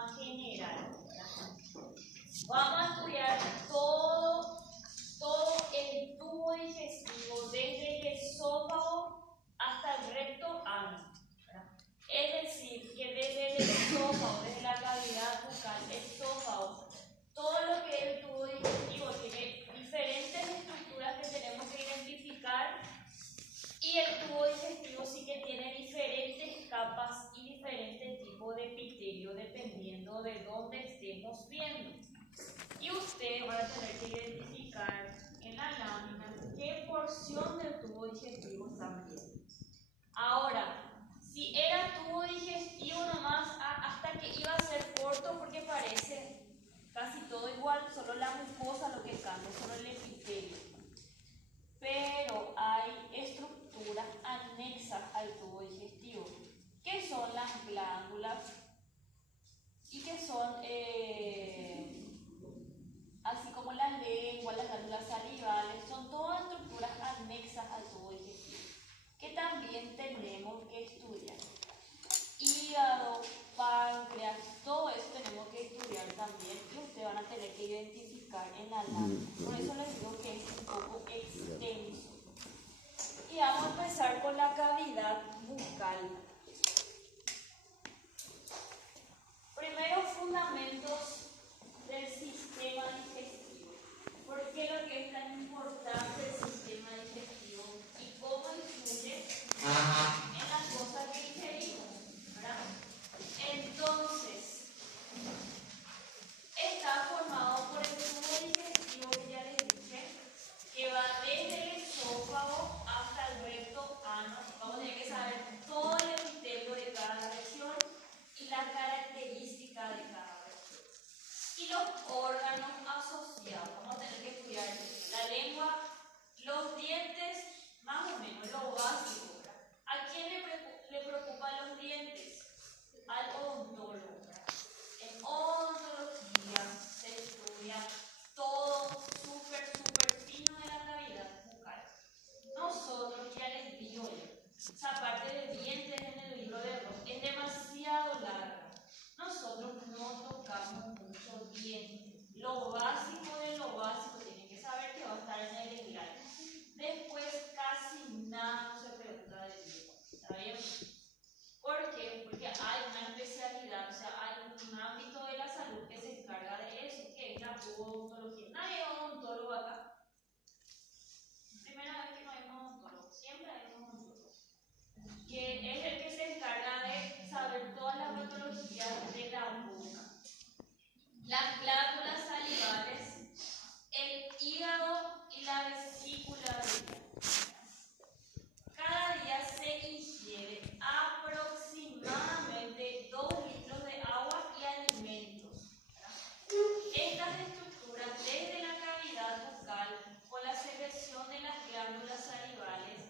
más general. Vamos a estudiar todo el tubo digestivo, desde el esófago hasta el recto ano. Es decir, que desde el esófago, desde la cavidad bucal, esófago, todo lo que es el tubo digestivo tiene diferentes estructuras que tenemos que identificar, y el tubo digestivo sí que tiene diferentes capas y diferentes tipos de epitelio dependiendo de dónde estemos viendo. Y ustedes van a tener que identificar en la lámina qué porción del tubo digestivo están viendo. Ahora, si era tubo digestivo nomás, hasta que iba a ser corto porque parece casi todo igual, solo la mucosa lo que cambia, solo el epitelio. Pero hay estructuras anexas al tubo digestivo, que son las glándulas y que son así como la lengua, las glándulas salivales, son todas estructuras anexas al tubo digestivo, que también tenemos que estudiar. Hígado, páncreas, todo eso tenemos que estudiar también, y ustedes van a tener que identificar en la lámina. Por eso les digo que es un poco extenso. Y vamos a empezar con la cavidad bucal. Primero, fundamentos del sistema digestivo. ¿Por qué lo que es tan importante el sistema digestivo y cómo influye en las cosas que ingerimos? ¿Verdad? Entonces, está formado por el tubo digestivo que ya les dije, que va desde el esófago hasta el recto ano. Vamos a tener que saber todo el epitelio de cada región y la característica de cada región. Y los órganos asociados. Vamos a tener que estudiar la lengua, los dientes, más o menos lo básico. ¿A quién le preocupan los dientes? Al odontólogo. En odontología se estudia todo súper fino de la cavidad bucal. Nosotros ya les digo esa parte de dientes en el libro de Ross es demasiado larga. Nosotros no tocamos mucho dientes. Lo básico de lo básico tienen que saber que va a estar en el esglande. Después casi nada no se pregunta de dientes. ¿Está bien? ¿Por qué? Porque hay una especialidad, o sea, hay un ámbito de la salud que se encarga de eso, que es la odontología. Nadie es odontólogo acá. Primera vez que no hay un odontólogo, siempre hay un odontólogo, que es el que se encarga de saber todas las patologías de la boca. Las glándulas salivales, el hígado y la vesícula biliar. Cada día se ingiere aproximadamente 2 litros de agua y alimentos. Estas estructuras, desde la cavidad bucal o la secreción de las glándulas salivales,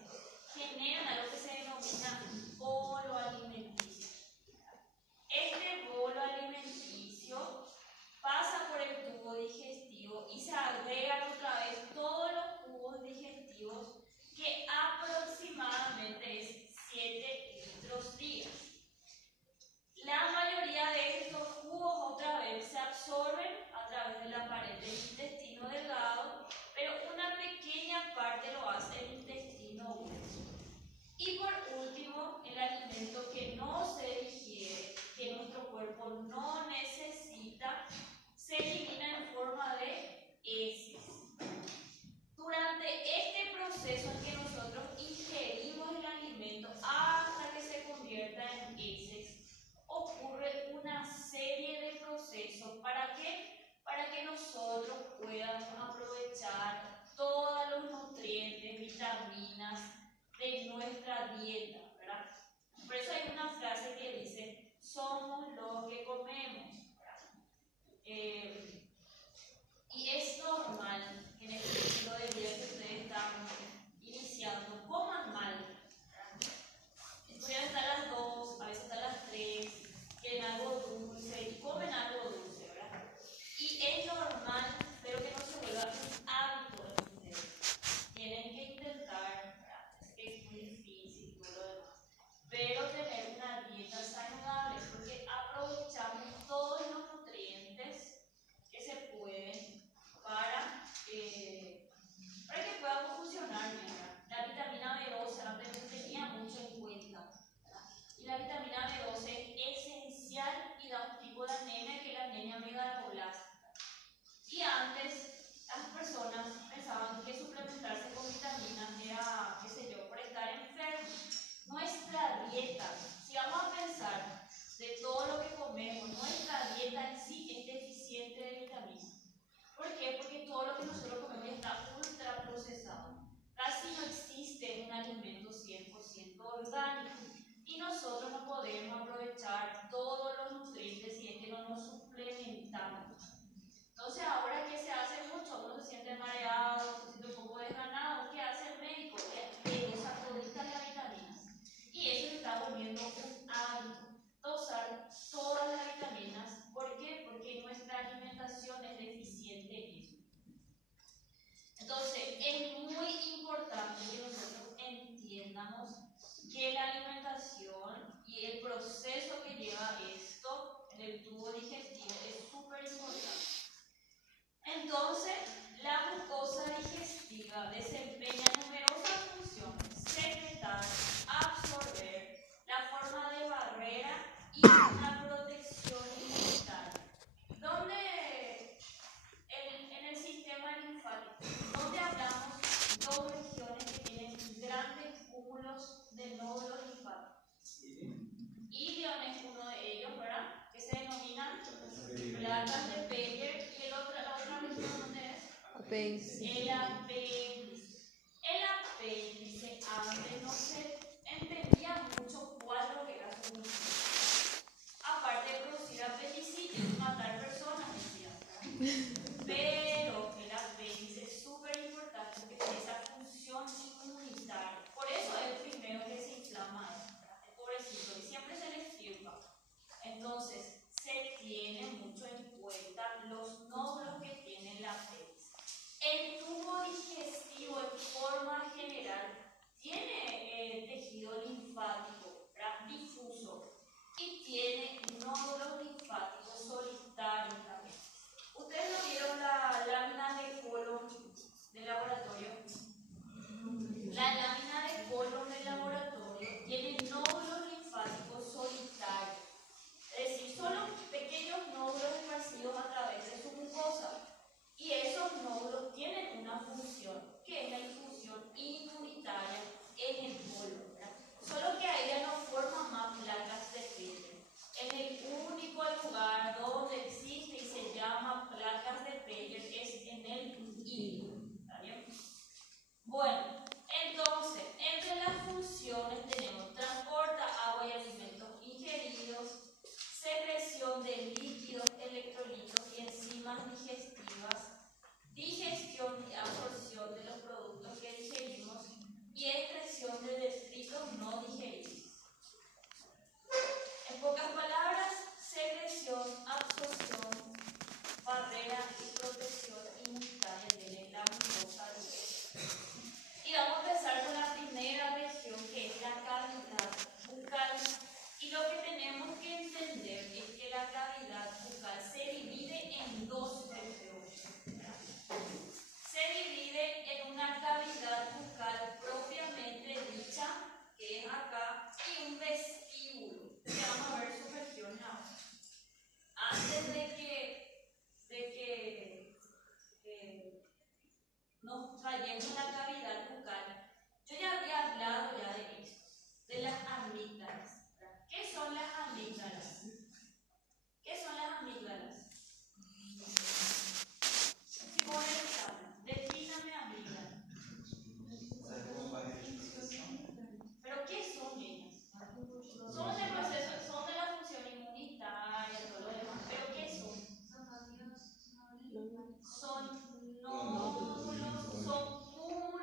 generan algo que se denomina bolo alimenticio. Este bolo alimenticio pasa por el tubo digestivo y se agregan otra vez todos los jugos digestivos, que aproximadamente es 7 litros día. La mayoría de estos jugos otra vez se absorben a través de la pared del intestino delgado, pero una pequeña parte lo hace el intestino grueso. Y por último, el alimento que no se digiere, que nuestro cuerpo no necesita, se elimina en forma de heces. Durante este proceso en que nosotros ingerimos el alimento hasta que se convierta en heces, ocurre una serie de procesos. ¿Para qué? Para que nosotros podamos aprovechar todos los nutrientes, vitaminas de nuestra dieta, ¿verdad? Por eso hay una frase que dice: somos lo que comemos, ¿verdad? Y es normal que en el estilo de vida que ustedes están iniciando coman mal, ¿verdad? Estudian hasta las 2, a veces hasta las 3, quieren algo dulce y comen algo dulce, ¿verdad? Y es normal, pero que no se vuelva un hábito de ustedes. Tienen que intentar, ¿verdad? Es que es muy difícil y todo lo demás, pero tener una dieta saludable, porque aprovechar es muy importante que nosotros entiendamos que la alimentación y el proceso que lleva esto en el tubo digestivo es súper importante. Entonces, la mucosa digestiva desempeña numerosas funciones: secretar, absorber, la forma de barrera y una protección inmunitaria. Donde en el sistema linfático, donde hablamos dos regiones que tienen grandes cúmulos de nódulos linfáticos. Ilion es uno de ellos, ¿verdad? Que se denominan placas de Peyer. ¿Y la otra región dónde es? Apéndice. El apéndice. El apéndice antes no se entendía mucho cuál lo que era su función. Aparte de producir apendicitis, matar personas, decían. Pero el apéndice es súper importante porque tiene esa función inmunitaria. Por eso es el primero que se inflama, el pobrecito, y siempre se le estirpa. Entonces, se tiene mucho en cuenta los nódulos que tiene el apéndice. El tubo digestivo, en forma general, tiene tejido linfático, ¿verdad?, difuso, y tiene nódulos linfáticos solitarios también. ¿Ustedes no vieron la lámina de colon del laboratorio? La lámina de colon del laboratorio tiene nódulos linfáticos solitarios, es decir, son los pequeños nódulos esparcidos a través de su mucosa. Y esos nódulos tienen una función, que es la infusión inmunitaria en el colon, ¿verdad? Solo que ahí ya no forman más placas de Peyer. En el único lugar donde existe y se llama placas de Peyer es en el hígado. ¿Está bien? Bueno, entonces, entre las funciones tenemos: transporta agua y alimentos ingeridos, secreción de líquidos, electrolitos y enzimas digestivas, digestión y absorción de los productos que digerimos y excreción de detritos no digeridos. En pocas palabras, secreción, absorción, barrera y protección inmunitaria de la mucosa digestiva. Y vamos a empezar con la primera región, que es la cavidad bucal. Y lo que tenemos que entender es que la cavidad bucal se divide en dos regiones. Se divide en una cavidad bucal propiamente dicha, que es acá, y un vestíbulo, que vamos a ver sus regiones ahora. Antes de que nos vayamos a la cavidad bucal, yo ya había hablado ya de esto, de las amígdalas. ¿Qué son las amígdalas? ¿Qué son las amígdalas? Si vos el examen, defíname amígdalas. ¿Pero qué son ellas? Son del proceso, son de la función inmunitaria, todo lo demás. ¿Pero qué son? Son nódulos, son cúmulos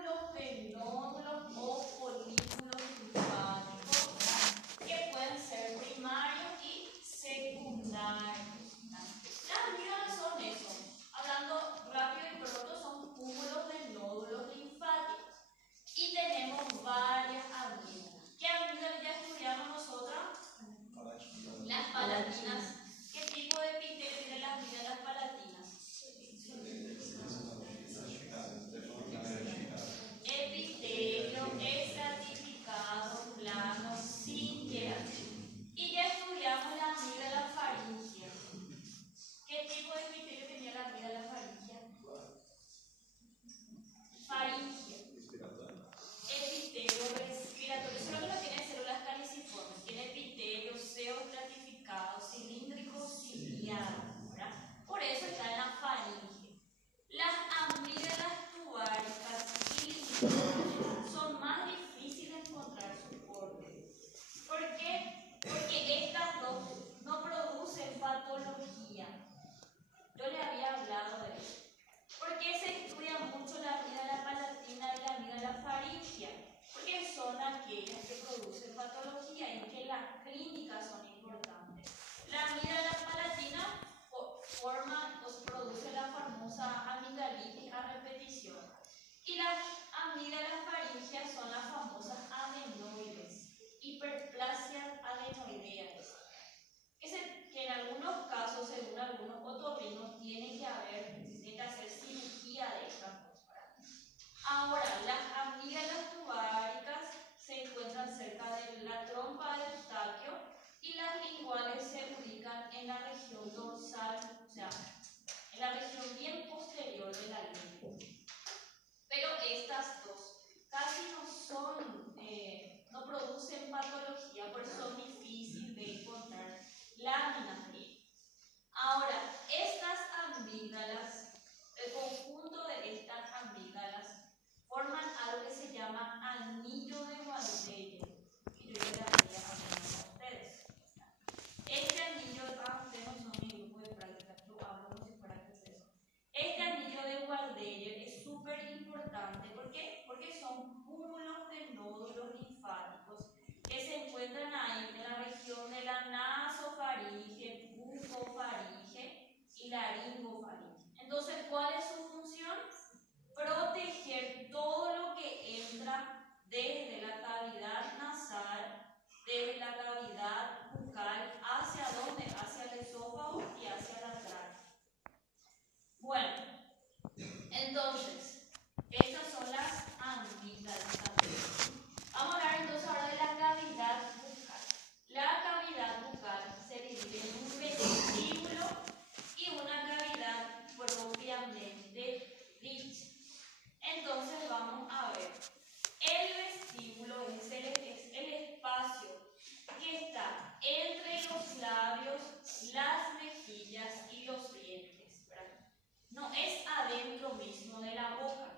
no es adentro mismo de la boca.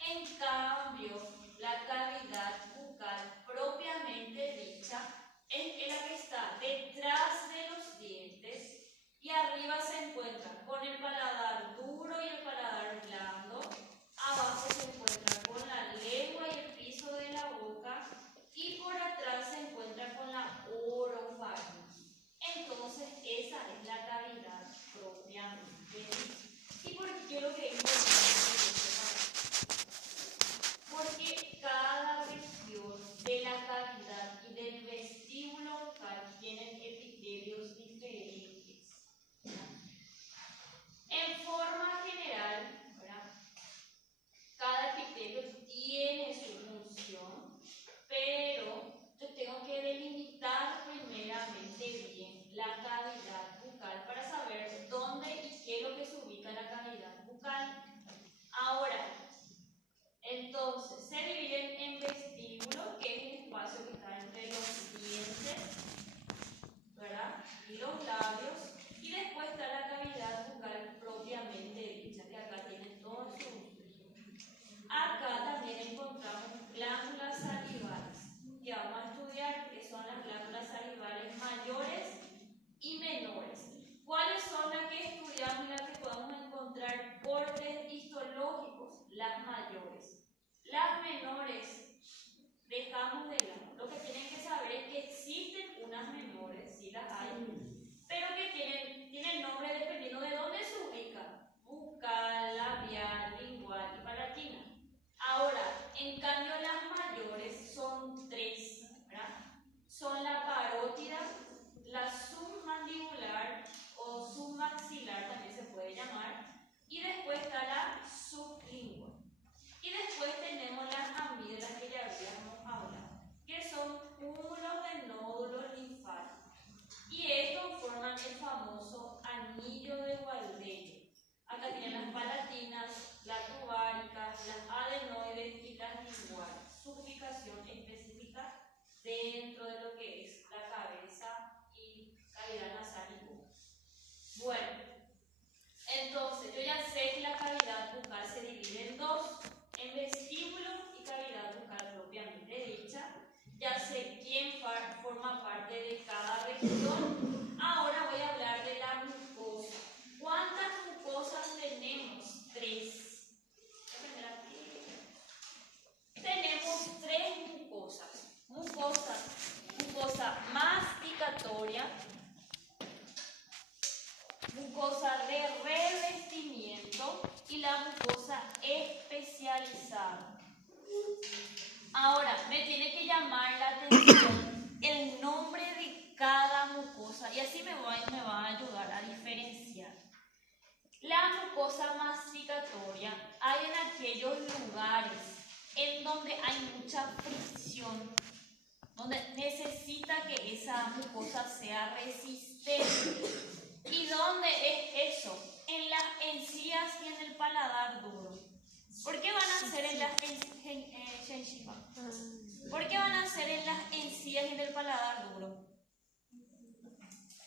En cambio, la cavidad bucal propiamente dicha es la que está detrás de los dientes y arriba se encuentra con el paladar duro y el paladar blando. Abajo se encuentra con la lengua y el piso de la boca y por atrás se encuentra con la orofaringe. Entonces esa es la cavidad propiamente dicha. ¿Y por qué lo que es importante que sepamos? Porque cada región de la cavidad y del vestíbulo bucal tienen epitelios diferentes. En forma general, ¿verdad? Cada epitelio tiene su función, pero yo tengo que delimitar primeramente bien la cavidad bucal para saber dónde y qué es lo que se ubica en la cavidad bucal. Ahora, entonces, se dividen en vestíbulo, que es el espacio que está entre los dientes, ¿verdad? Y los labios. Y después está la cavidad bucal propiamente dicha, que acá tiene todo su uso. Acá también encontramos glándulas salivales, que vamos a estudiar, que son las glándulas salivales mayores y menores. ¿Cuáles son las que estudiamos y las que podemos encontrar por test histológicos? Las mayores. Las menores dejamos de lado. Lo que tienen que saber es que existen unas menores, sí las hay, pero que tienen nombre dependiendo de dónde se ubica: bucal, labial, lingual y palatina. Ahora, en cambio las mayores son tres, ¿verdad? Son la parótida, la submandibular o submaxilar también se puede llamar, y después está la sublingua. Y después tenemos las amígdalas que ya habíamos hablado, que son cúmulos de nódulos linfáticos. Y estos forman el famoso anillo de Waldeck. Acá tienen las palatinas, las tubáricas, las adenoides y las linguales. Su ubicación específica dentro de lo que es la cabeza y cavidad nasal y boca. Bueno, entonces yo ya sé que la cavidad bucal se divide en dos, en vestíbulo y cavidad bucal propiamente dicha. Ya sé quién forma parte de cada región. Ahora voy a hablar de la mucosa. ¿Cuántas mucosas tenemos? Tres. Tenemos tres mucosas. Mucosa masticatoria, mucosa de revestimiento y la mucosa especializada. Ahora, me tiene que llamar la atención el nombre de cada mucosa y así me va a ayudar a diferenciar. La mucosa masticatoria hay en aquellos lugares en donde hay mucha fricción, donde necesita que esa mucosa sea resistente. ¿Y dónde es eso? En las encías y en el paladar duro. ¿Por qué van a ser en las ¿Por qué van a ser en las encías y en el paladar duro?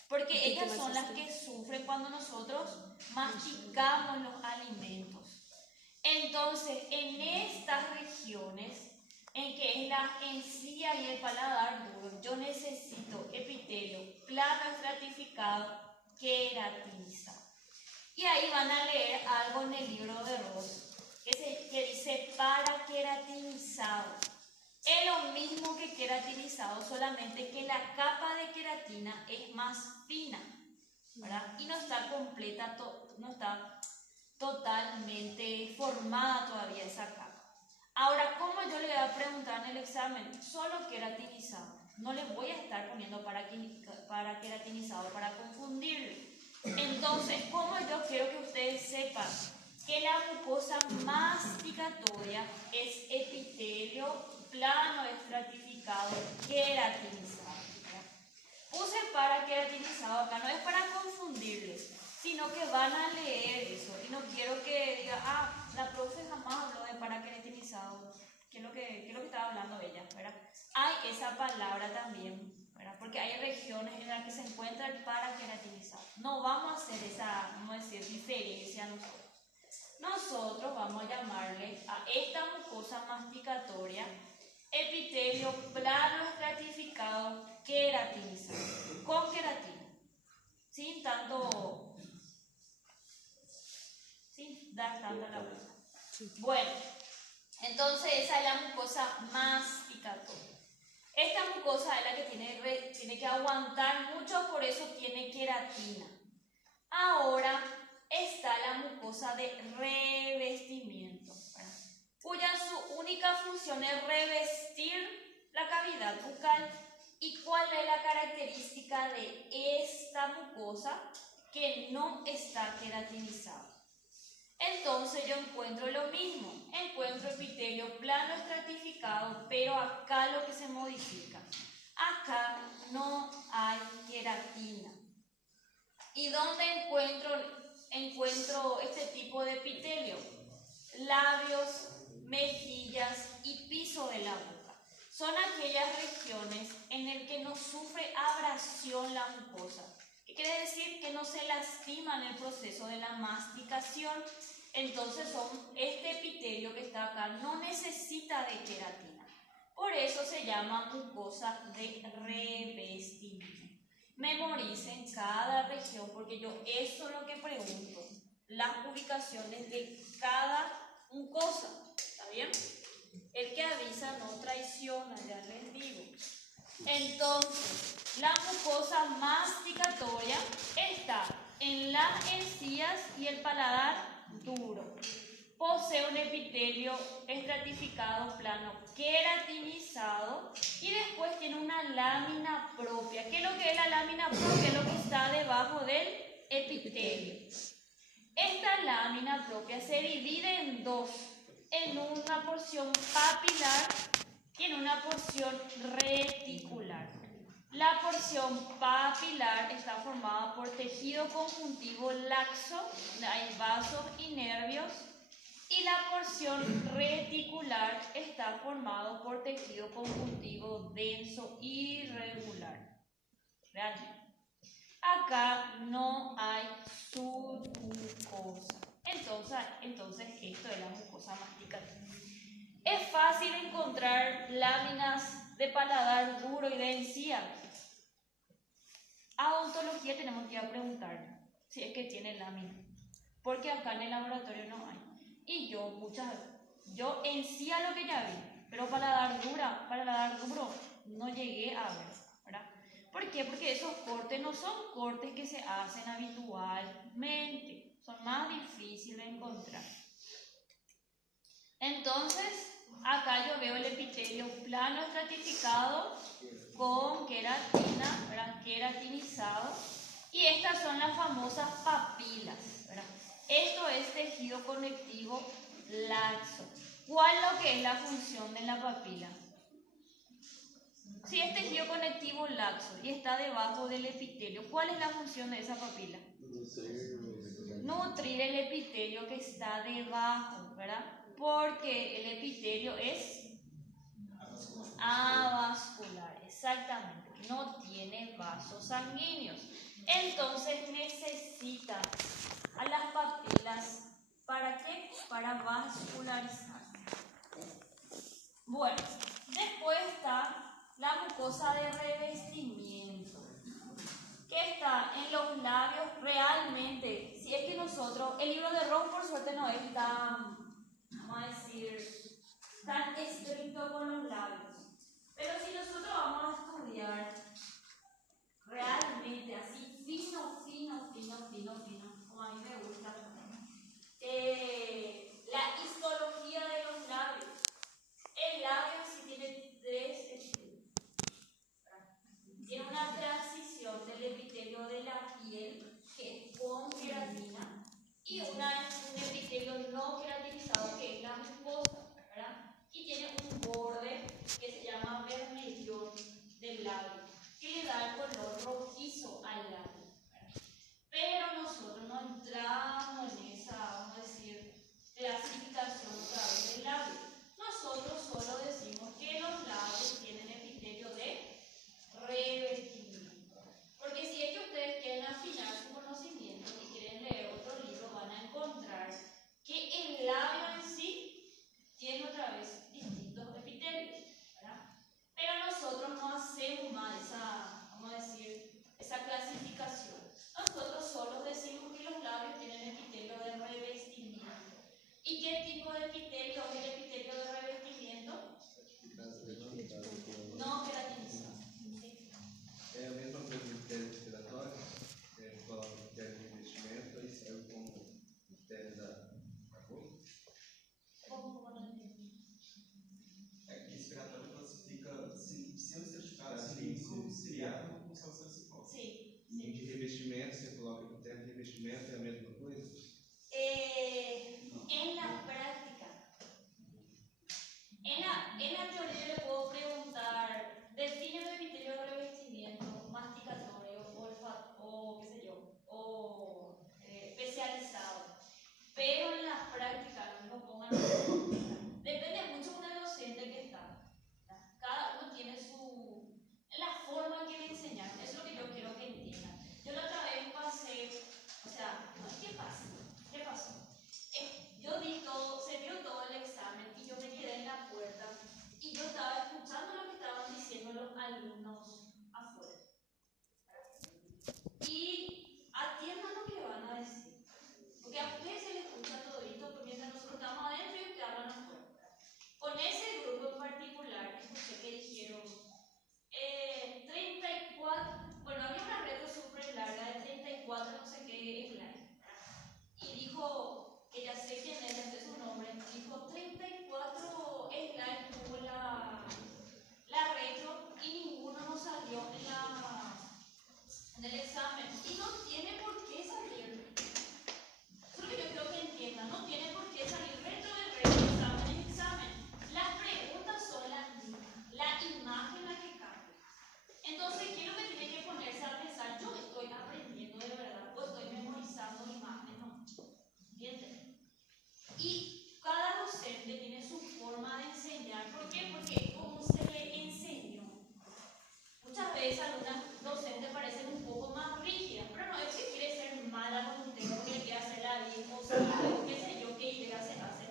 Porque ellas son las que sufren cuando nosotros masticamos los alimentos. Entonces, en estas regiones, en que es la encía y el paladar duro, yo necesito epitelio plano estratificado queratinizado. Y ahí van a leer algo en el libro de Ross que dice paraqueratinizado. Es lo mismo que queratinizado, solamente que la capa de queratina es más fina, ¿verdad? Y no está completa, no está totalmente formada todavía esa capa. Ahora, ¿cómo yo le voy a preguntar en el examen? Solo queratinizado. No le voy a estar poniendo paraqueratinizado para confundirle. Entonces, ¿cómo yo quiero que ustedes sepan que la mucosa masticatoria es epitelio plano estratificado queratinizado? Puse paraqueratinizado acá, no es para confundirles, sino que van a leer eso. Y no quiero que diga, la profe jamás habló de paraqueratinizado. ¿Qué es lo que estaba hablando ella? ¿Verdad? Hay esa palabra también, ¿verdad? Porque hay regiones en las que se encuentra el paraqueratinizado. No vamos a hacer esa, vamos a decir, diferencia nosotros. nosotros vamos a llamarle a esta mucosa masticatoria epitelio plano estratificado queratinizado, con queratina, sin dar tanta la vuelta. Bueno, entonces esa es la mucosa masticatoria. Esta mucosa es la que tiene que aguantar mucho, por eso tiene queratina. Ahora está la mucosa de revestimiento, cuya su única función es revestir la cavidad bucal. ¿Y cuál es la característica de esta mucosa? Que no está queratinizada. Entonces yo encuentro lo mismo, encuentro epitelio plano estratificado, pero acá lo que se modifica, acá no hay queratina. ¿Y dónde encuentro este tipo de epitelio? Labios, mejillas y piso de la boca. Son aquellas regiones en las que no sufre abrasión la mucosa. ¿Qué quiere decir? Que no se lastima en el proceso de la masticación. Entonces este epitelio que está acá no necesita de queratina. Por eso se llama mucosa de revestimiento. Memoricen cada región, porque yo eso es lo que pregunto, las ubicaciones de cada mucosa, ¿está bien? El que avisa no traiciona, ya les digo. Entonces, la mucosa masticatoria está en las encías y el paladar duro. Posee un epitelio estratificado plano queratinizado y después tiene una lámina propia. ¿Qué es lo que es la lámina propia? Es lo que está debajo del epitelio. Esta lámina propia se divide en dos, en una porción papilar y en una porción reticular. La porción papilar está formada por tejido conjuntivo laxo, hay vasos y nervios, y la porción reticular está formada por tejido conjuntivo denso y irregular. Realmente. Acá no hay submucosa. Entonces esto es la mucosa masticatoria. Es fácil encontrar láminas de paladar duro y de encía. A odontología tenemos que ir a preguntar si es que tiene lámina, porque acá en el laboratorio no hay. Y yo encía lo que ya vi, pero paladar duro, no llegué a ver, ¿verdad? ¿Por qué? Porque esos cortes no son cortes que se hacen habitualmente, son más difíciles de encontrar. Entonces, acá yo veo el epitelio plano estratificado con queratina, ¿verdad? Queratinizado, y estas son las famosas papilas, ¿verdad? Esto es tejido conectivo laxo. ¿Cuál es lo que es la función de la papila? Si es tejido conectivo laxo y está debajo del epitelio, ¿cuál es la función de esa papila? Nutrir el epitelio que está debajo, ¿verdad? Porque el epitelio es avascular, exactamente, no tiene vasos sanguíneos. Entonces necesita a las papilas, ¿para qué? Para vascularizar. Bueno, después está la mucosa de revestimiento, que está en los labios realmente. Si es que nosotros, el libro de Roth por suerte no es tan, vamos a decir, tan estricto con los labios. Pero si nosotros vamos a estudiar realmente así fino, como a mí me gusta, la histología de los labios. El labio sí tiene tres epitelios. Tiene una transición del epitelio de la piel, que es con queratina, y un epitelio no queratinizado, que es la mucosa, ¿verdad? Y tiene un borde que se llama vermellón del labio, que le da el color rojizo al labio, ¿verdad? Inmediatamente, pues. En la práctica, en la teoría le puedo preguntar, define el criterio de revestimiento, masticatorio, o qué sé yo, o especializado. Pero en la práctica no pongan. Depende mucho con el docente que está. Cada uno tiene la forma que le enseñaron. Eso es lo que yo quiero que entiendan. Yo la otra vez pasé, o sea, ¿qué pasa? ¿Qué pasó? Yo di todo, se dio todo el examen y yo me quedé en la puerta y yo estaba escuchando lo que estaban diciendo los alumnos afuera. Y atiendan lo que van a decir. Porque a ustedes se les escucha todo esto mientras nosotros estamos adentro y ustedes hablan afuera. Con ese grupo en particular, escuché que dijeron 34, bueno, había una retro súper larga de 34 no sé qué slide. Y dijo, que ya sé quién es, este es su nombre, dijo 34 slides tuvo la retro y ninguno nos salió en el examen. Y no tiene por qué salir. Eso es lo que yo creo que entiendan. No tiene por qué salir retro de retro, examen en examen. Las preguntas son las mismas. La imagen la que cambia. Entonces, ¿qué es lo que tiene que ponerse a pensar? Yo estoy aprendiendo de verdad o estoy memorizando imágenes, ¿no? ¿Entienden? Y cada docente tiene su forma de enseñar. ¿Por qué? Porque como se le enseñó. Muchas veces algunas docentes parecen un poco más rígidas, pero no es que quiere ser mala con usted, porque le quiere hacer la vida imposible, o qué sé yo, qué idea se hace.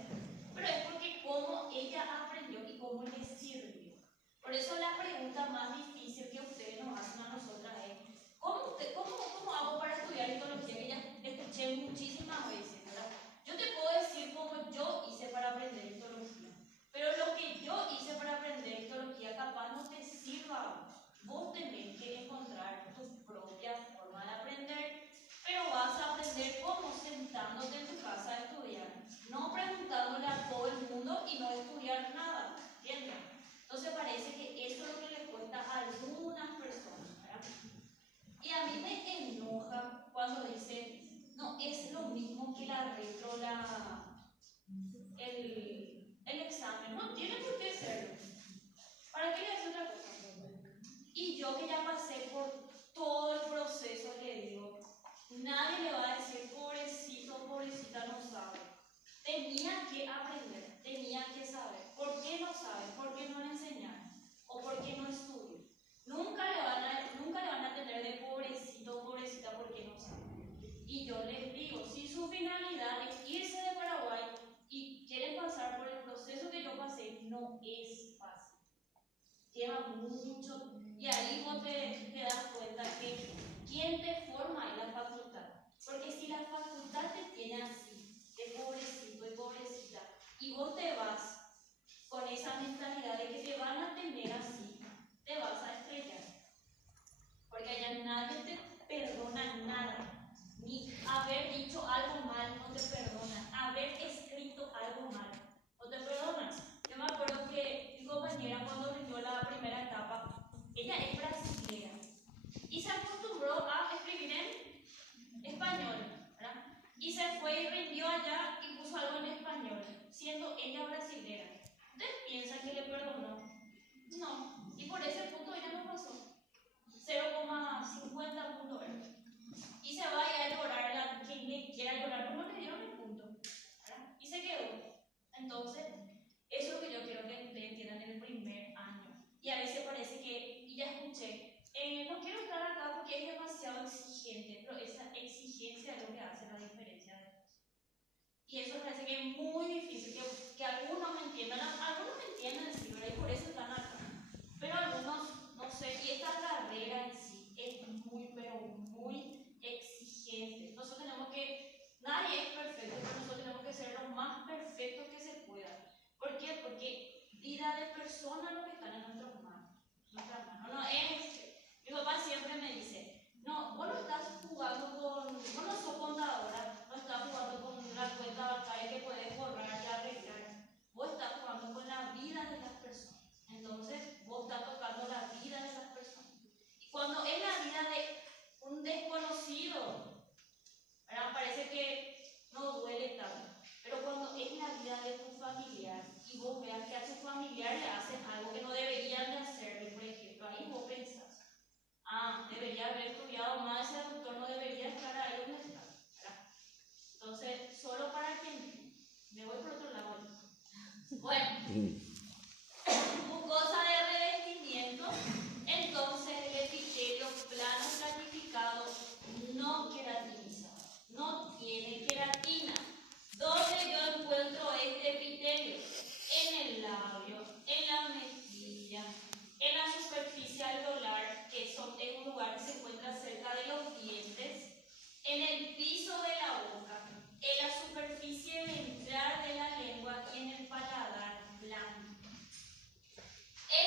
Pero es porque como ella aprendió y cómo le sirvió. Por eso la pregunta más difícil que ustedes nos hacen a nosotras es, ¿cómo hago para estudiar histología? Que ya escuché muchísimas veces, ¿verdad? Yo te puedo decir cómo yo hice para aprender histología, pero lo que yo hice para aprender histología capaz no te sirva. Vos tenés que encontrar tu propia forma de aprender, pero vas a aprender como sentándote en tu casa a estudiar, no preguntándole a todo el mundo y no estudiar nada, ¿entiendes? Entonces parece que eso es lo que le cuesta a algunas personas, ¿verdad? Y a mí me enoja cuando dicen, no, es lo mismo que la retro, el examen, no tiene por qué serlo. ¿Para qué le hace otra cosa? Y yo que ya pasé por todo el proceso, le digo, nadie le va a decir, pobrecito, pobrecita, no sabe. Tenía que aprender, tenía que saber. ¿Por qué no sabe? ¿Por qué no le enseñaron? ¿O por qué no estudia? Nunca le van a tener de pobrecito, pobrecita, porque no sabe. Y yo les digo, si su finalidad es irse de Paraguay y quieren pasar por el proceso que yo pasé, no es fácil. Lleva mucho, y ahí vos te das cuenta que quién te forma es la facultad. Porque si la facultad te tiene así, de pobrecito y pobrecita, y vos te vas con esa mentalidad de que te van a tener así, te vas a estrellar. Porque allá nadie te perdona nada. Ni haber dicho algo mal no te perdona. Haber escrito algo mal no te perdona. Yo me acuerdo que mi compañera cuando rindió la primera etapa, ella es brasilera y se acostumbró a escribir en español, ¿verdad? Y se fue y rindió allá y puso algo en español, siendo ella brasilera. ¿Ustedes piensan que le perdonó? No. Y por ese punto ella no pasó. 0,50 puntos. Y se va a llorar, quien quiera llorar, pero no le dieron el punto, ¿verdad? Y se quedó. Entonces, eso es lo que yo quiero que ustedes entiendan en el primer año. Y a veces parece que, y ya escuché, no quiero estar acá porque es demasiado exigente, pero esa exigencia es lo que hace la diferencia después. Y eso parece que es muy difícil, que algunos me entiendan, algunos me entienden, sí, ¿verdad? Y por eso están acá. Pero algunos, no sé, y esta carrera en sí es muy, pero muy exigente. Nosotros tenemos que, nadie es perfecto, pero nosotros tenemos que ser lo más perfectos que se pueda. ¿Por qué? Porque vida de personas lo que están en nuestras manos. No es, mi papá siempre me dice, no, vos no estás jugando con, vos no sos contadora, no estás jugando con la cuenta bancaria que puedes borrar y arreglar. Vos estás jugando con la vida de las personas. Entonces, vos estás tocando la vida de las personas. Y cuando es la vida de un desconocido, ¿verdad? piso de la boca, en la superficie ventral de la lengua y en el paladar blando.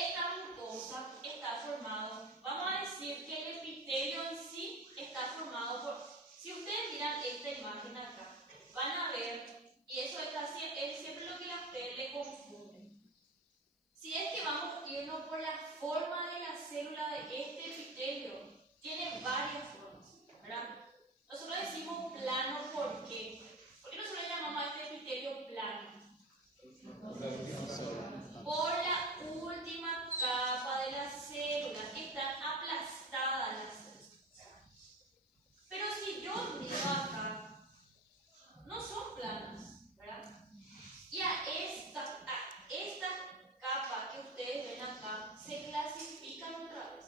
Esta mucosa está formado, vamos a decir que el epitelio en sí está formado por, si ustedes miran esta imagen acá, van a ver, y eso es siempre lo que a ustedes le confunde. Si es que vamos a irnos por la forma de la célula de este epitelio, tiene varias formas, ¿verdad? Nosotros decimos plano, ¿por qué? ¿Por qué nosotros le llamamos a este epitelio plano? Por la última capa de la célula, que están aplastadas las células. Pero si yo miro acá, no son planas, ¿verdad? Y a esta capa que ustedes ven acá, se clasifican otra vez.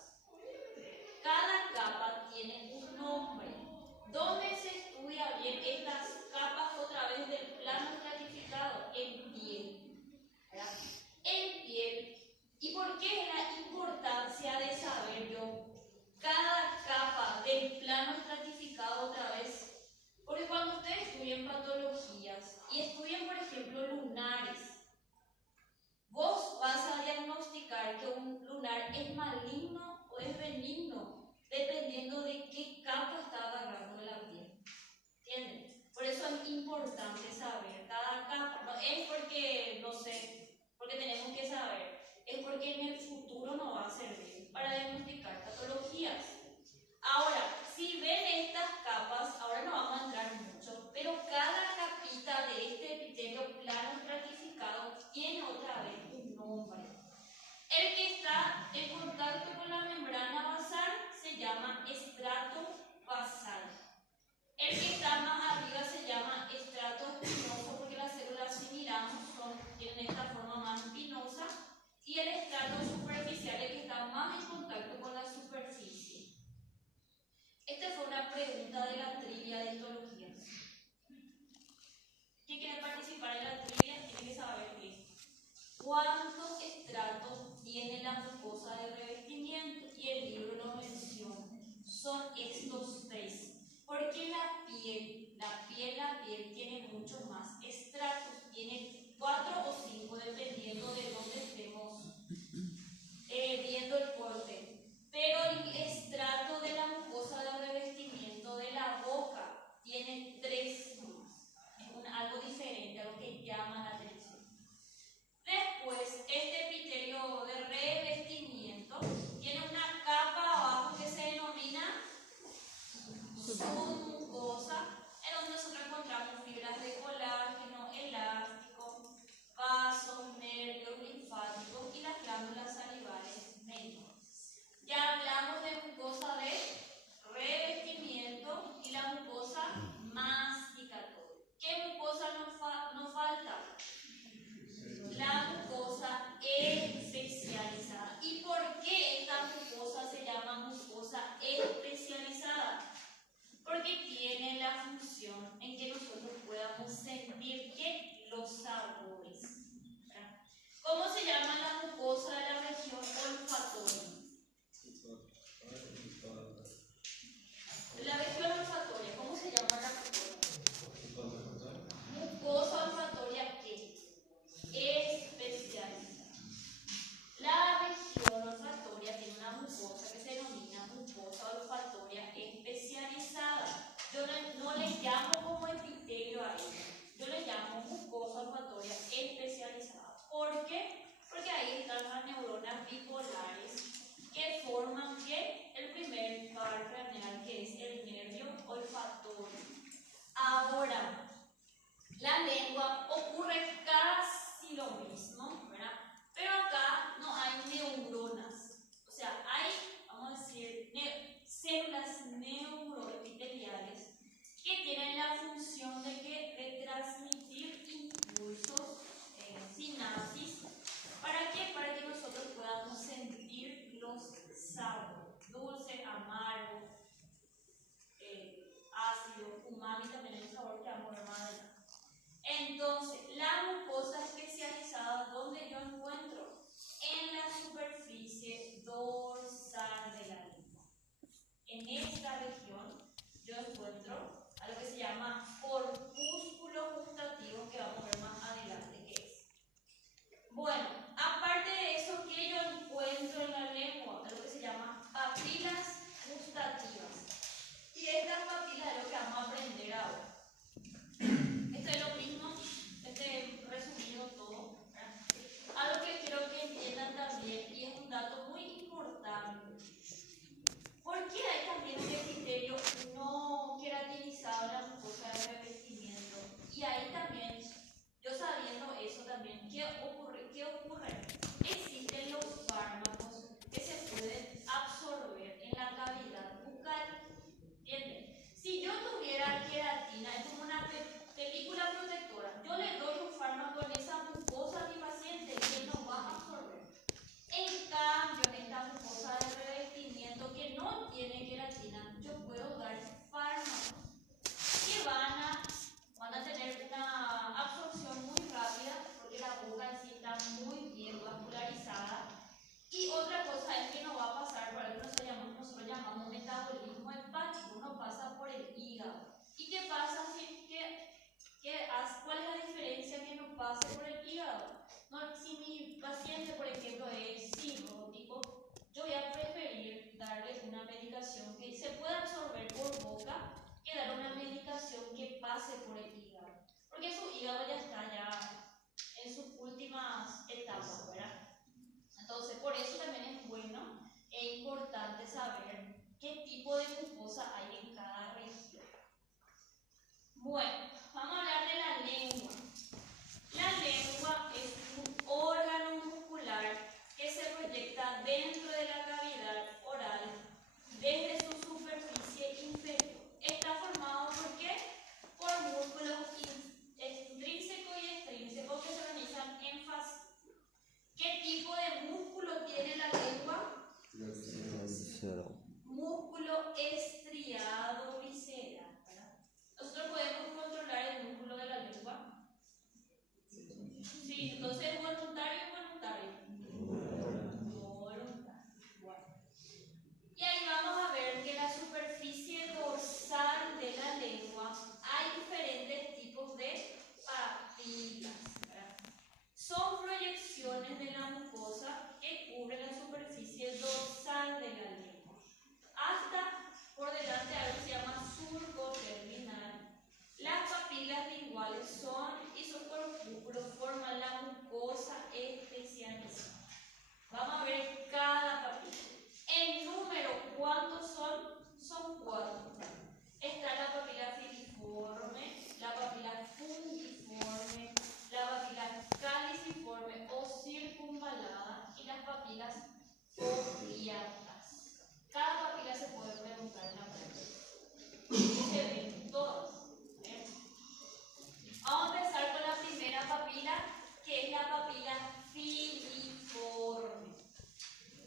Cada capa tiene un nombre. ¿Dónde se estudia bien estas capas otra vez del plano estratificado? En piel, ¿verdad? En piel. ¿Y por qué es la importancia de saber yo cada capa del plano estratificado otra vez? Porque cuando ustedes estudian patologías y estudian, por ejemplo, lunares, vos vas a diagnosticar que un lunar es maligno o es benigno, dependiendo de qué capa está agarrando la piel. ¿Entienden? Por eso es importante saber cada capa. No es porque, no sé, porque tenemos que saber, es porque en el futuro nos va a servir para diagnosticar patologías. Ahora, si ven estas capas, ahora no vamos a entrar mucho, pero cada capita de este epitelio plano estratificado tiene otra vez un nombre. El que está en contacto con la membrana basal se llama estrato basal. El que está más arriba se llama estrato espinoso, porque las células, si miramos, tienen esta forma más espinosa. Y el estrato superficial, el que está más en contacto con la superficie. Esta fue una pregunta de la trivia de histología. ¿Quién quiere participar en la trivia? Tiene que saber qué. ¿Cuántos estratos tiene la mucosa de revestimiento? Y el libro lo menciona. Son estos 3. Porque la piel tiene muchos más estratos. Tiene 4 o 5, dependiendo de dónde estemos viendo el corte. Pero el estrato de la mucosa de revestimiento de la boca tiene 3 más. Es algo diferente, algo que llama la atención. Después, este epitelio de revestimiento tiene una capa abajo que se denomina submucosa, en donde nosotros encontramos fibras de colágeno, elástico, vasos, nervios, linfáticos y las glándulas salivales menores. Ya hablamos de mucosa de revestimiento y la mucosa masticatoria. ¿Qué mucosa nos falta? La mucosa especializada. ¿Y por qué esta mucosa se llama mucosa especializada? Porque tiene la función en que nosotros podamos sentir que los sabores. ¿Verdad? ¿Cómo se llama la mucosa de la región olfatoria? La región olfatoria, ¿cómo se llama la mucosa? Mucosa olfatoria, ¿qué? Especializada. La región olfatoria tiene una mucosa que se denomina mucosa olfatoria especializada. Yo no le llamo como epitelio a ella, yo le llamo mucosa olfatoria especializada. ¿Por qué? Porque ahí están las neuronas bipolares que forman ¿qué? El primer par craneal, que es el nervio olfatorio. Ahora, la lengua ocurre casi lo mismo, ¿verdad? Pero acá no hay neuronas. O sea, hay, vamos a decir, células neuroepiteliales que tienen la función de transmitir impulsos, sinapsis. ¿Para qué? Para que nosotros podamos sentir los sabores. Dulce, amargo, ácido, umami también es un sabor que vamos a ver más adelante. Entonces, la mucosa especializada, ¿dónde yo encuentro? En la superficie dorsal de la lengua. En esta región yo encuentro a lo que se hígado ya está ya en sus últimas etapas, ¿verdad? Entonces, por eso también es bueno e importante saber qué tipo de mucosa hay en cada región. Bueno, vamos a hablar de la lengua. La lengua es un órgano muscular que se proyecta dentro de la cavidad oral desde su superficie inferior. Está formado ¿por qué? Por músculos intrínsecos y extrínsecos que se organizan en fascias. ¿Qué tipo de músculo tiene la lengua? Músculo estriado visceral. ¿Nosotros podemos controlar el músculo de la lengua? Sí, entonces voluntario o involuntario. Voluntario. Bueno. Y ahí vamos a ver que en la superficie dorsal de la lengua hay diferentes tipos de papilas. Son proyecciones de la mucosa que cubren la superficie dorsal de la lengua. Hasta por delante algo que se llama surco terminal. Las papilas linguales son isopropúculos, forman la mucosa especializada. Vamos a ver cada papila. En número, ¿cuántos son? Son 4. Está la papila filiforme, la papila fungiforme, la papila caliciforme o circunvalada y las papilas foliatas. Cada papila se puede preguntar en la pregunta. Se ven todas. Vamos a empezar con la primera papila, que es la papila filiforme.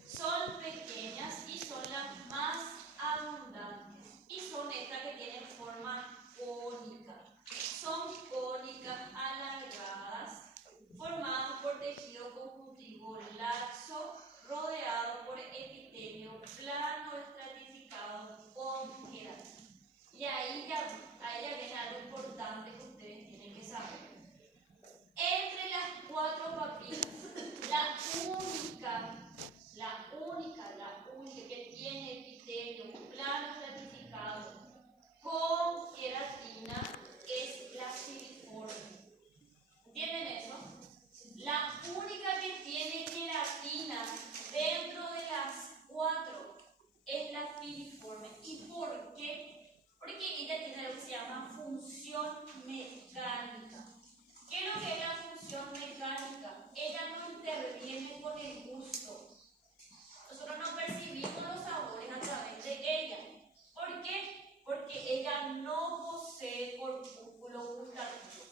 Son pequeñas y son las más abundantes. Y son estas que tienen forma cónica. Son cónicas alargadas, formadas por tejido conjuntivo laxo, rodeado por epitelio plano estratificado con queratina. Y ahí ya viene algo importante que ustedes tienen que saber. Entre las 4 papilas, la única que tiene epitelio plano estratificado con queratina es la filiforme. ¿Entienden eso? La única que tiene queratina dentro de las 4 es la filiforme. ¿Y por qué? Porque ella tiene lo que se llama función mecánica. ¿Qué es lo que es la función mecánica? Ella no interviene con el gusto. Nosotros no percibimos los sabores a través de ella. ¿Por qué? Porque ella no posee corpúsculos gustativos.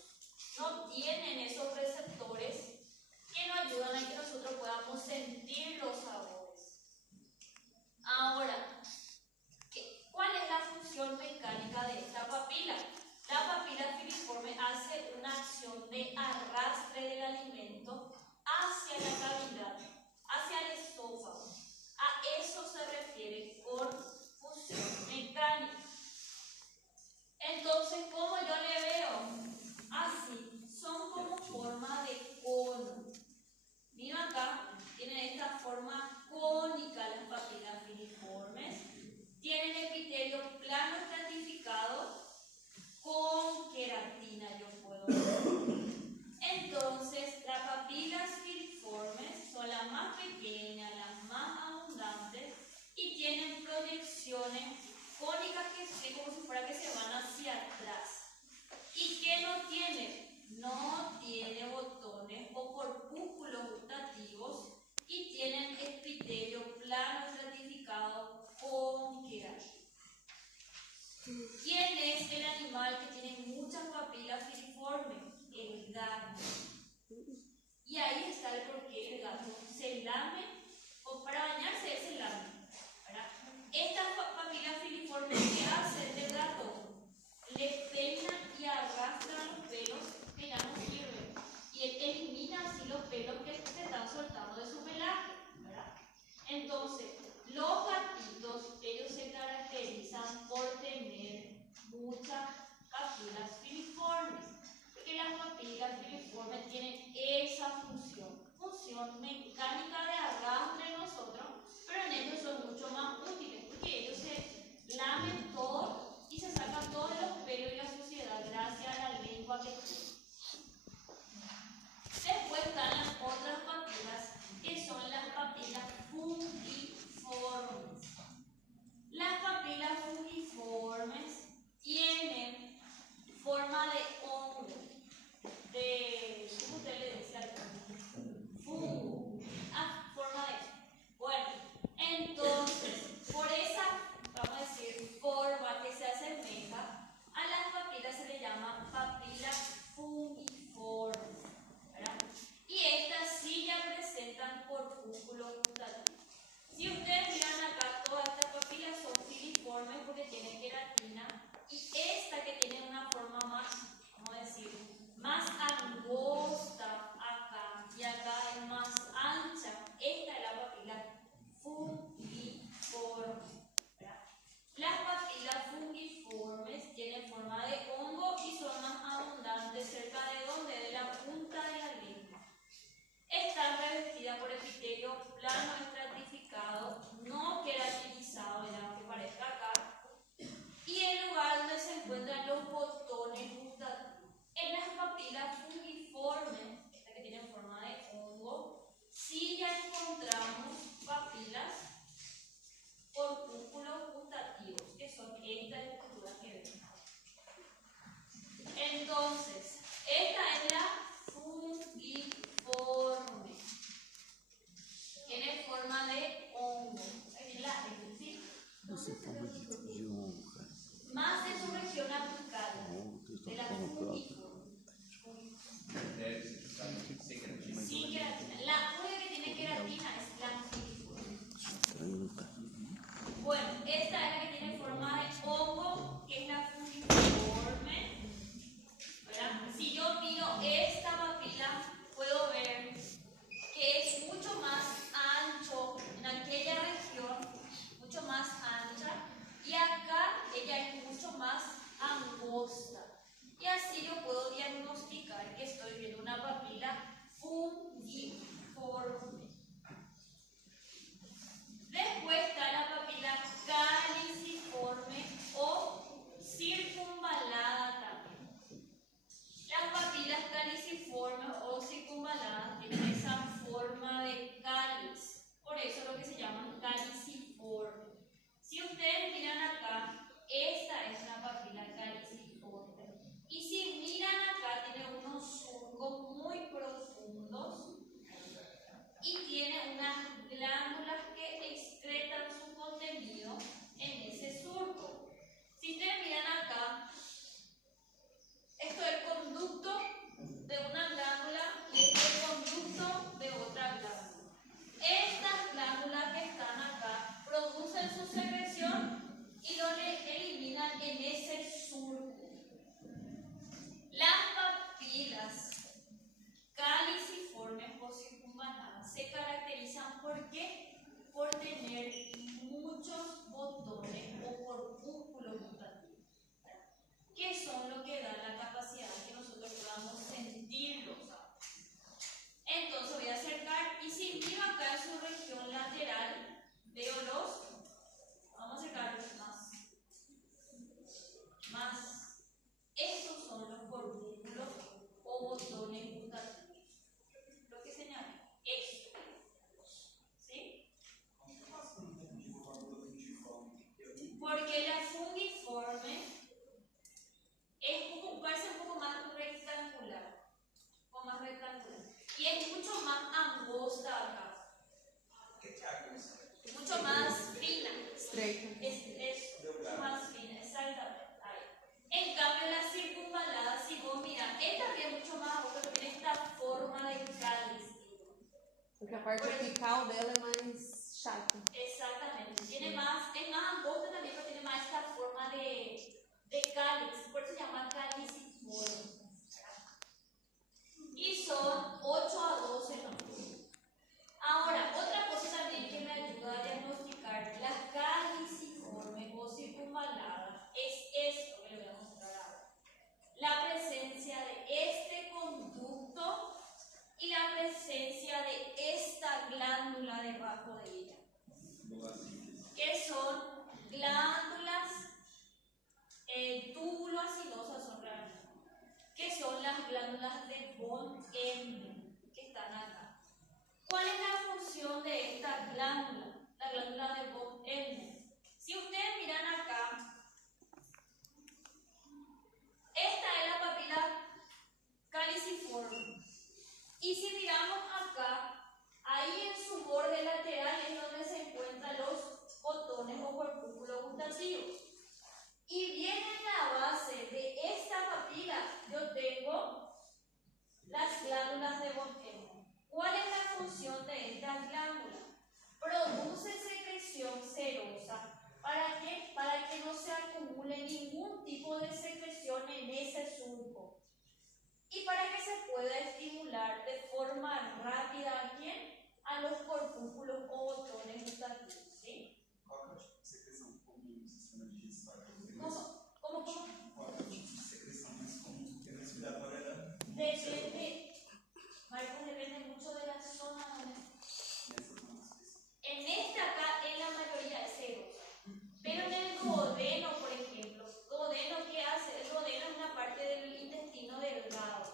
No tienen esos receptores que nos ayudan a que nosotros podamos sentir los sabores. Ahora, ¿cuál es la función mecánica de esta papila? La papila filiforme hace una acción de arrastre del alimento hacia la cavidad, hacia el esófago. A eso se refiere con función mecánica. Entonces, ¿cómo yo le veo? Así, son como forma de cono. Miren acá, tienen esta forma cónica las papilas filiformes. Tienen epitelio plano estratificado con queratina, yo puedo ver. Entonces, las papilas filiformes son las más pequeñas, las más abundantes y tienen proyecciones cónicas que es como si fuera que se van hacia atrás. ¿Y qué no tiene? No tiene botones o corpúsculos gustativos y tienen epitelio plano estratificado con queratina. ¿Quién es el animal que tiene muchas papilas filiformes? El gato. Y ahí está el porqué el gato se lame, o para bañarse él se lame, ¿verdad? Estas papilas filiformes que hacen el gato, le peinan y arrastran los pelos que ya no sirven. Y él elimina así los pelos que se están soltando de su pelaje, ¿verdad? Entonces, los gatitos, ellos se caracterizan por tener muchas papilas filiformes, porque las papilas filiformes tienen esa función mecánica de arrastre o botones gustativos. Lo que señala es, ¿sí? Porque la fungiforme parece un poco más rectangular, o más rectangular, y es mucho más angosta acá, mucho más fina, es mucho más fina, exactamente. Ahí. En cambio la circunvalada, si vos mirás, es también mucho más angosta, tiene esta forma de cáliz. Porque a parte apical dela é mais chata. Exactamente, tiene más, es más angosta también, pero tiene más esta forma de cáliz, por eso se llama caliciforme. Y son 8 a 12 nombres. Ahora, otra cosa también que me ayuda a diagnosticar la caliciforme o circunvalada es esto que le voy a mostrar ahora. La presencia de este conducto y la presencia de esta glándula debajo de ella, que son glándulas túbulo-acidosas, son realmente, que son las glándulas de von Emmett, que están acá. ¿Cuál es la función de esta glándula? La glándula de von Emmett. Si ustedes miran acá, esta es la papila caliciforme. Y si miramos acá, ahí en su borde lateral es donde se encuentran los botones o corpúsculos gustativos. Y bien en la base de esta papila yo tengo las glándulas de von Emmett. ¿Cuál es la función de estas glándulas? Produce secreción serosa. ¿Para qué? Para que no se acumule ningún tipo de secreción en ese surco. Y para que se pueda estimular de forma rápida ¿a quién? A los corpúsculos o botones gustativos. ¿Sí? Qual é o tipo de secreção comum no sistema digestório? ¿Cómo? Qual é o tipo de secreção mais comum? Porque respiratória era. Depende, Marcos, depende mucho de la zona donde. En esta acá, en la mayoría es serosa. Pero en el duodeno, por ejemplo, ¿qué hace? El duodeno es una parte del intestino delgado.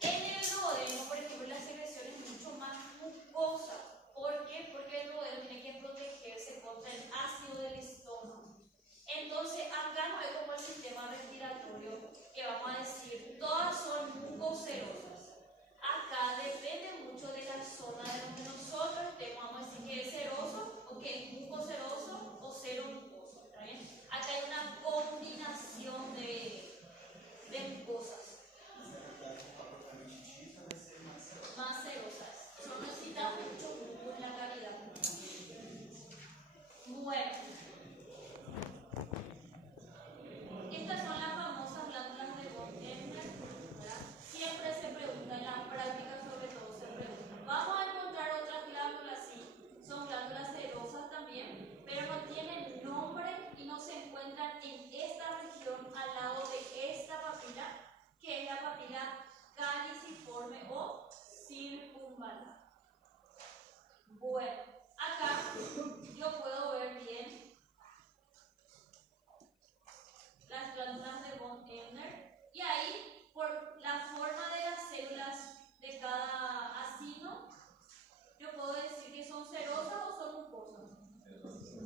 En el duodeno, por ejemplo, la secreción es mucho más mucosa. ¿Por qué? Porque el duodeno tiene que protegerse contra el ácido del estómago. Entonces, acá no es como el sistema respiratorio, que vamos a decir, todas son mucoserosas. Acá depende mucho de la zona de donde nosotros estemos, vamos a decir que es seroso, o que es mucoseroso, o cero mucoso. ¿Está bien? Acá hay una combinación de mucosas. Más serosas. Eso necesita mucho muco en la cavidad. Bueno. Estas son las famosas glándulas de von Emmett. Siempre se pregunta en la práctica, sobre todo se pregunta. Vamos a encontrar otras glándulas, sí. Son glándulas serosas también, pero no tienen nombre y no se encuentran en esta región al lado de esta papila, que es la papila caliciforme o circunvalada. Bueno, acá yo puedo ver bien las glándulas de von Emmett y ahí, por la forma de las células de cada acino, yo puedo decir que son serosas o son mucosas.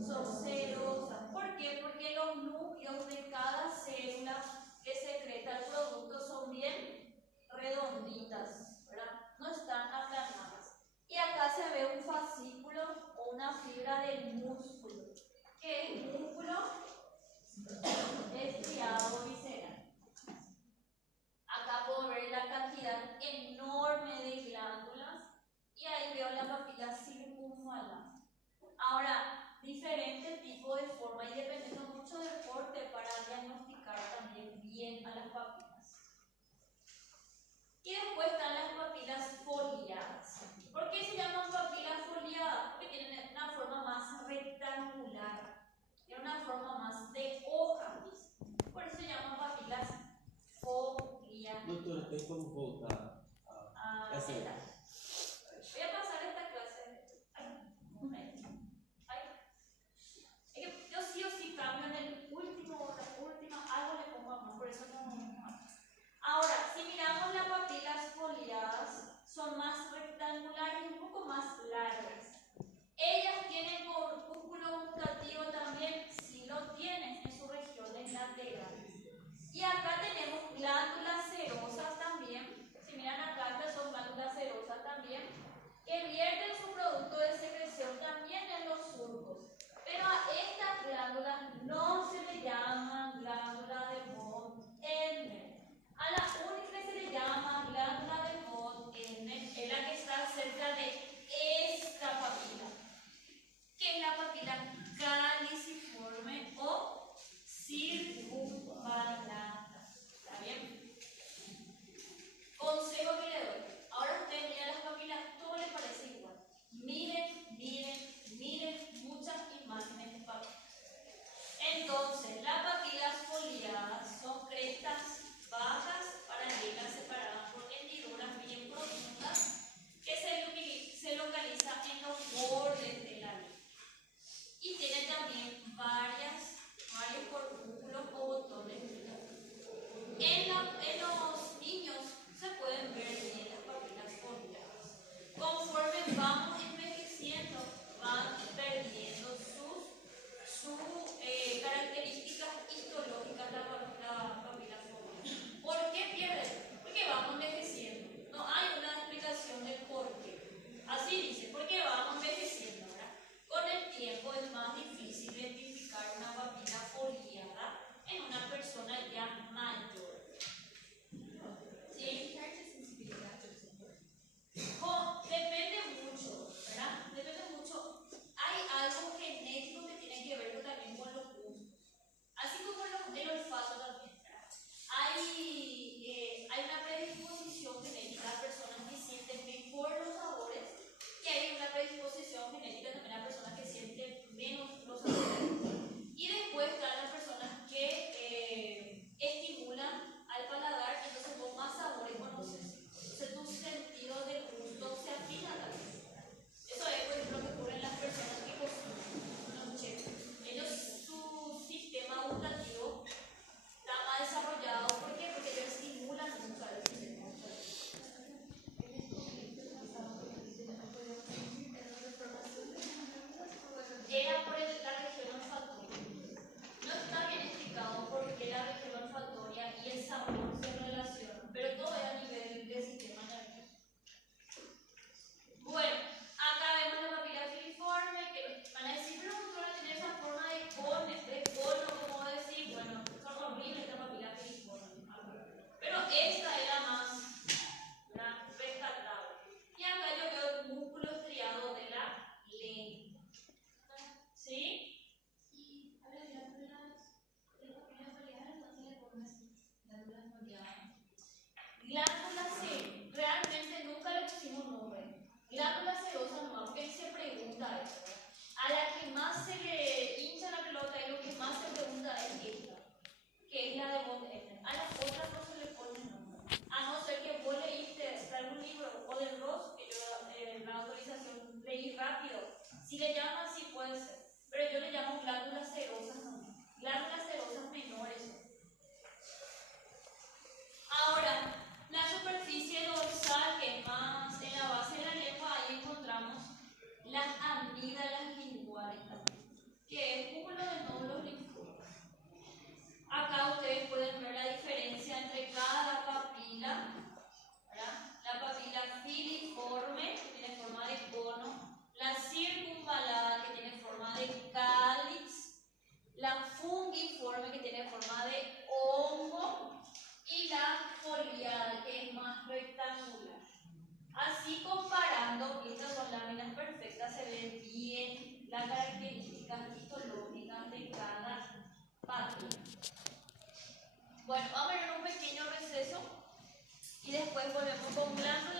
Son serosas. ¿Por qué? Porque los núcleos de cada célula que secreta el producto son bien redonditas, ¿verdad? No están aplanadas. Y acá se ve un fascículo o una fibra del músculo, que es el músculo estriado visceral. Acá puedo ver la cantidad enorme de glándulas y ahí veo la papila circunvalada. Ahora, diferente tipo de forma y dependiendo mucho del corte para diagnosticar también bien a las papilas. Y después están las papilas foliadas. ¿Por qué se llaman papilas foliadas? Porque tienen una forma más rectangular, tienen una forma más de hoja. Por eso se llaman papilas foliadas. Doutora, tem como voltar a essa? Voy a pasar esta clase. Es que yo sí o sí cambio en el último, la última, algo le pongo a mano, por eso no. Ahora, si miramos la en los niños se pueden ver bien las papilas foliadas. Conforme vamos envejeciendo, van perdiendo sus características histológicas la papila foliar. ¿Por qué pierden? Porque vamos envejeciendo. No hay una explicación del por qué. Así dice, porque vamos envejeciendo, ¿verdad? Con el tiempo es más difícil identificar una papila foliada en una persona ya mayor. ¿Sí? Depende mucho, ¿verdad? Depende mucho. Hay algo genético que tiene que ver también con los gustos. Así como el olfato también, ¿verdad? Hay una predisposición genética a personas que sienten mejor los sabores y hay una predisposición genética también a personas que sienten menos los sabores. Y después están las personas que estimulan al paladar, entonces vos más sabores conoces. Entonces tu sentido del gusto se afina también. Eso es, por ejemplo, lo que ocurre en las personas que cocinan, los chefs. Ellos, su sistema gustativo está más desarrollado. ¿Por qué? Porque ellos estimulan mucho al sistema gustativo. Era por la región olfatoria. No está bien explicado por qué la región olfatoria y el sabor se relacionan, pero todo es a nivel del sistema nervioso. Bueno, acá vemos la papila filiforme, que van a decir, pero doctora, tiene esa forma de cono, como decir, bueno, son horribles esta papila filiforme. Pero esta es la más rescatable. Y acá yo veo el músculo estriado de la lengua. ¿Sí? Y a ver, las papilas foliares no se le ponen glándulas foliadas. Glándulas sí, realmente nunca le pusimos nombre. Glándulas serosas nomás, porque se pregunta eso. A la que más se le hincha la pelota y lo que más se pregunta es esta, que es la de von Effen. A las otras no se le pone nombre. A no ser que vos leíste algún libro o del Ross, que yo la autorización leí rápido. Si le llaman así puede ser, pero yo le llamo glándulas serosas nomás. Glándulas serosas menores. Ahora, la superficie dorsal, que es más en la base de la lengua, ahí encontramos las amígdalas linguales también, que es cúmulo de nódulos linfáticos. Acá ustedes pueden ver la diferencia entre cada papila, ¿verdad? La papila filiforme, que tiene forma de cono, la circunvalada, que tiene forma de cáliz, la fungiforme, que tiene forma de hongo, y la foliada, que es más rectangular. Así comparando, estas son láminas perfectas, se ve bien las características histológicas de cada papila. Bueno, vamos a ir a un pequeño receso y después volvemos con glándulas